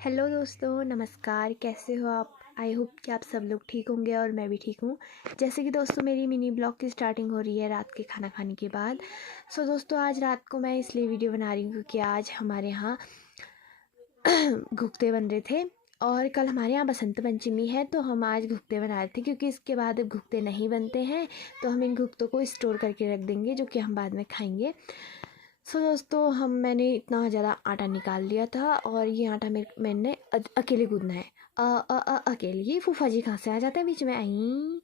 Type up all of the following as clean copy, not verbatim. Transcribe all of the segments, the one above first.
Hello दोस्तों, नमस्कार। कैसे हो आप? आई होप कि आप सब लोग ठीक होंगे और मैं भी ठीक हूँ। जैसे कि दोस्तों मेरी मिनी ब्लॉग की स्टार्टिंग हो रही है रात के खाना खाने के बाद। सो दोस्तों आज रात को मैं इसलिए वीडियो बना रही हूँ क्योंकि आज हमारे यहाँ घुघते बन रहे थे और कल हमारे यहाँ बसंत पंचमी है, तो हम आज घुघते बना रहे थे क्योंकि इसके बाद घुघते नहीं बनते हैं, तो हम इन घुघतों को स्टोर करके रख देंगे जो कि हम बाद में खाएंगे। दोस्तों मैंने इतना ज़्यादा आटा निकाल लिया था और ये आटा मैंने अकेले गूँदना है। अकेले। ये फूफा जी कहाँ से आ जाते हैं बीच में? आई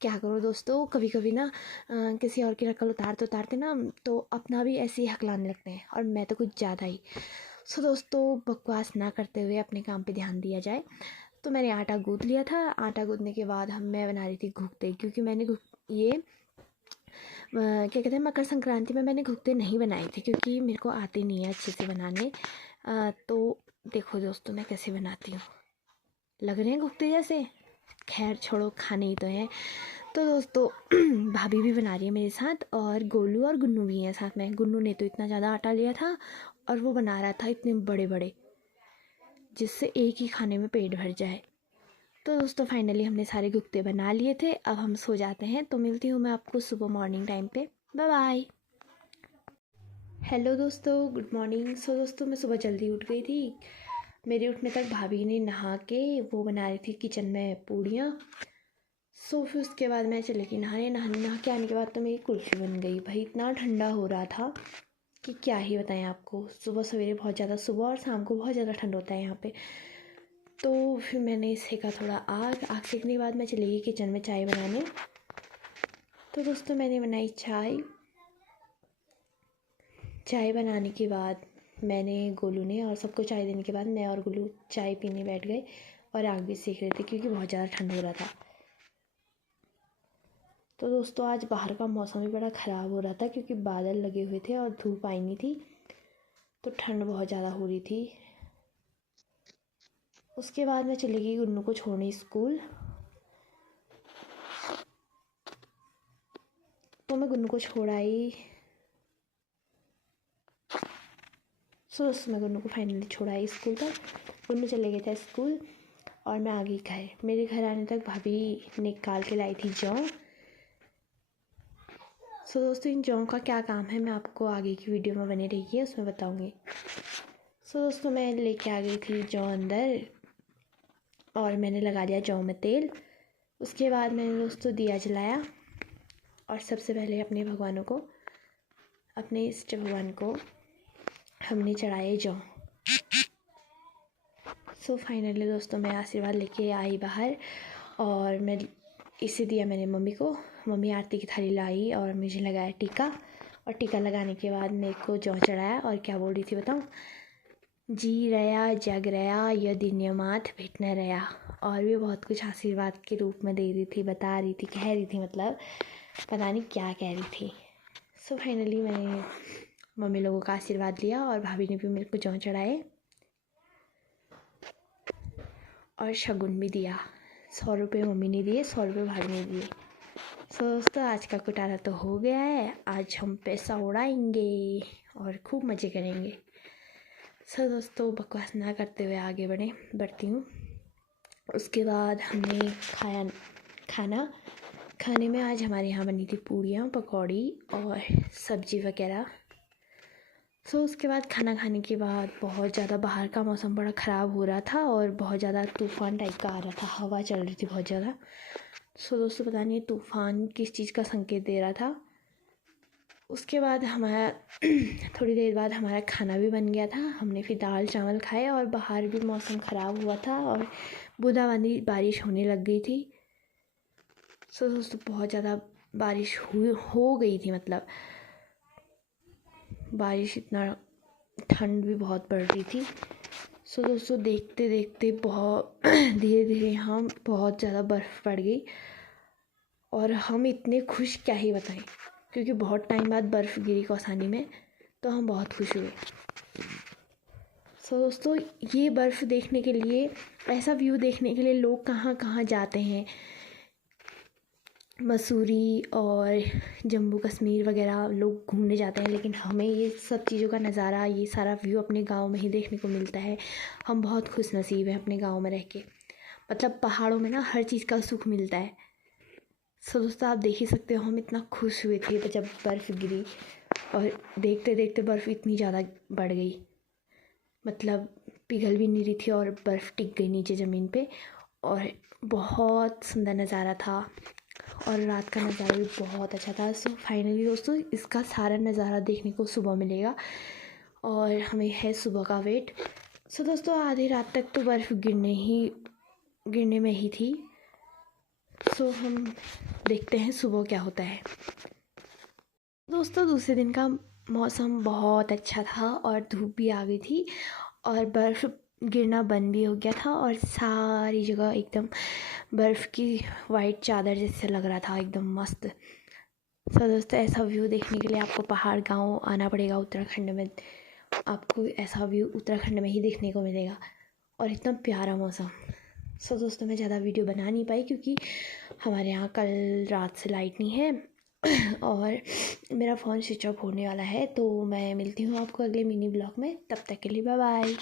क्या करो दोस्तों, कभी कभी ना किसी और की नकल उतारते ना तो अपना भी ऐसे ही हकलाने लगते हैं, और मैं तो कुछ ज़्यादा ही। दोस्तों बकवास ना करते हुए अपने काम पे ध्यान दिया जाए। तो मैंने आटा गूँथ लिया था। आटा गूँथने के बाद मैं बना रही थी घुघते, क्योंकि मैंने ये क्या कहते हैं, मकर संक्रांति में मैंने घुघते नहीं बनाए थे क्योंकि मेरे को आते नहीं है अच्छे से बनाने। तो देखो दोस्तों मैं कैसे बनाती हूँ। लग रहे हैं घुघते जैसे? खैर छोड़ो, खाने ही तो हैं। तो दोस्तों भाभी भी बना रही है मेरे साथ, और गोलू और गुन्नू भी हैं साथ में। गुन्नू ने तो इतना ज़्यादा आटा लिया था और वो बना रहा था इतने बड़े बड़े, जिससे एक ही खाने में पेट भर जाए। तो दोस्तों फाइनली हमने सारे घुघते बना लिए थे। अब हम सो जाते हैं, तो मिलती हूँ मैं आपको सुबह मॉर्निंग टाइम पे। Bye bye. हेलो दोस्तों, गुड मॉर्निंग। दोस्तों मैं सुबह जल्दी उठ गई थी। मेरे उठने तक भाभी ने नहा के वो बना रही थी किचन में पूड़ियाँ। फिर उसके बाद मैं चली गई नहा के आने के बाद तो मेरी कुल्फ़ी बन गई। भाई इतना ठंडा हो रहा था कि क्या ही बताएं आपको। सुबह सवेरे बहुत ज़्यादा, सुबह और शाम को बहुत ज़्यादा ठंड होता है यहाँ पे। तो फिर मैंने सेका थोड़ा आग सेकने के बाद मैं चली गई किचन में चाय बनाने। तो दोस्तों मैंने बनाई चाय बनाने के बाद मैंने गोलू ने और सबको चाय देने के बाद मैं और गोलू चाय पीने बैठ गए और आग भी सेक रहे थे क्योंकि बहुत ज़्यादा ठंड हो रहा था। तो दोस्तों आज बाहर का मौसम भी बड़ा ख़राब हो रहा था क्योंकि बादल लगे हुए थे और धूप आई नहीं थी, तो ठंड बहुत ज़्यादा हो रही थी। उसके बाद मैं चली गई गुन्नू को छोड़ने स्कूल। तो मैं गुन्नू को छोड़ आई। दोस्तों मैं गुन्नू को फाइनली छोड़ आई स्कूल तक। गुन्नू चले गए थे स्कूल और मैं आ गई घर। मेरे घर आने तक भाभी निकाल के लाई थी जौ। दोस्तों इन जौ का क्या काम है मैं आपको आगे की वीडियो में बने रहिए, उसमें बताऊंगी। दोस्तों मैं लेके आ गई थी जौ अंदर और मैंने लगा दिया जौ में तेल। उसके बाद मैंने दोस्तों दिया जलाया और सबसे पहले अपने इष्ट भगवान को हमने चढ़ाए जौ। फाइनली दोस्तों मैं आशीर्वाद लेके आई बाहर और मैं इसे दिया मैंने मम्मी को। मम्मी आरती की थाली लाई और मुझे लगाया टीका, और टीका लगाने के बाद मेरे को जौ चढ़ाया और क्या बोल रही थी बताऊँ? जी रया जग रया यह दिन माथ भेट न रया, और भी बहुत कुछ आशीर्वाद के रूप में दे रही थी, बता रही थी, कह रही थी, मतलब पता नहीं क्या कह रही थी। फाइनली मैंने मम्मी लोगों का आशीर्वाद लिया और भाभी ने भी मेरे को जौ चढ़ाए और शगुन भी दिया। 100 रुपये मम्मी ने दिए, 100 रुपये भाभी ने दिए। दोस्तों आज का कुटारा तो हो गया है। आज हम पैसा उड़ाएंगे और खूब मज़े करेंगे। दोस्तों बकवास ना करते हुए आगे बढ़ती हूँ। उसके बाद हमने खाने में आज हमारे यहाँ बनी थी पूड़ियाँ, पकौड़ी और सब्जी वगैरह। उसके बाद खाना खाने के बाद बहुत ज़्यादा बाहर का मौसम बड़ा ख़राब हो रहा था और बहुत ज़्यादा तूफ़ान टाइप का आ रहा था, हवा चल रही थी बहुत ज़्यादा। दोस्तों पता नहीं तूफ़ान किस चीज़ का संकेत दे रहा था। उसके बाद हमारा थोड़ी देर बाद हमारा खाना भी बन गया था। हमने फिर दाल चावल खाए और बाहर भी मौसम ख़राब हुआ था और बूंदाबांदी बारिश होने लग गई थी। दोस्तों बहुत ज़्यादा बारिश हो गई थी, मतलब बारिश, इतना ठंड भी बहुत बढ़ रही थी। दोस्तों देखते देखते बहुत धीरे धीरे हम बहुत ज़्यादा बर्फ़ पड़ गई और हम इतने खुश क्या ही बताएं, क्योंकि बहुत टाइम बाद बर्फ़ गिरी कौसानी में, तो हम बहुत खुश हुए। दोस्तों ये बर्फ़ देखने के लिए, ऐसा व्यू देखने के लिए लोग कहाँ कहाँ जाते हैं। मसूरी और जम्मू कश्मीर वगैरह लोग घूमने जाते हैं, लेकिन हमें ये सब चीज़ों का नज़ारा, ये सारा व्यू अपने गांव में ही देखने को मिलता है। हम बहुत खुशनसीब हैं अपने गांव में रह के। मतलब पहाड़ों में ना हर चीज़ का सुख मिलता है। सो दोस्तों आप देख ही सकते हो, हम इतना खुश हुए थे जब बर्फ़ गिरी, और देखते देखते बर्फ़ इतनी ज़्यादा बढ़ गई, मतलब पिघल भी नहीं रही थी और बर्फ़ टिक गई नीचे ज़मीन पे। और बहुत सुंदर नज़ारा था, और रात का नज़ारा भी बहुत अच्छा था। सो फाइनली दोस्तों इसका सारा नज़ारा देखने को सुबह मिलेगा, और हमें है सुबह का वेट। सो दोस्तों आधी रात तक तो बर्फ़ गिरने में ही थी। सो हम देखते हैं सुबह क्या होता है। दोस्तों दूसरे दिन का मौसम बहुत अच्छा था, और धूप भी आ गई थी, और बर्फ़ गिरना बंद भी हो गया था, और सारी जगह एकदम बर्फ़ की वाइट चादर जैसे लग रहा था, एकदम मस्त। सो दोस्तों ऐसा व्यू देखने के लिए आपको पहाड़ गांव आना पड़ेगा उत्तराखंड में। आपको ऐसा व्यू उत्तराखंड में ही देखने को मिलेगा, और इतना प्यारा मौसम। सो दोस्तों मैं ज़्यादा वीडियो बना नहीं पाई क्योंकि हमारे यहाँ कल रात से लाइट नहीं है और मेरा फ़ोन स्विच ऑफ होने वाला है। तो मैं मिलती हूँ आपको अगले मिनी ब्लॉग में, तब तक के लिए बाय बाय।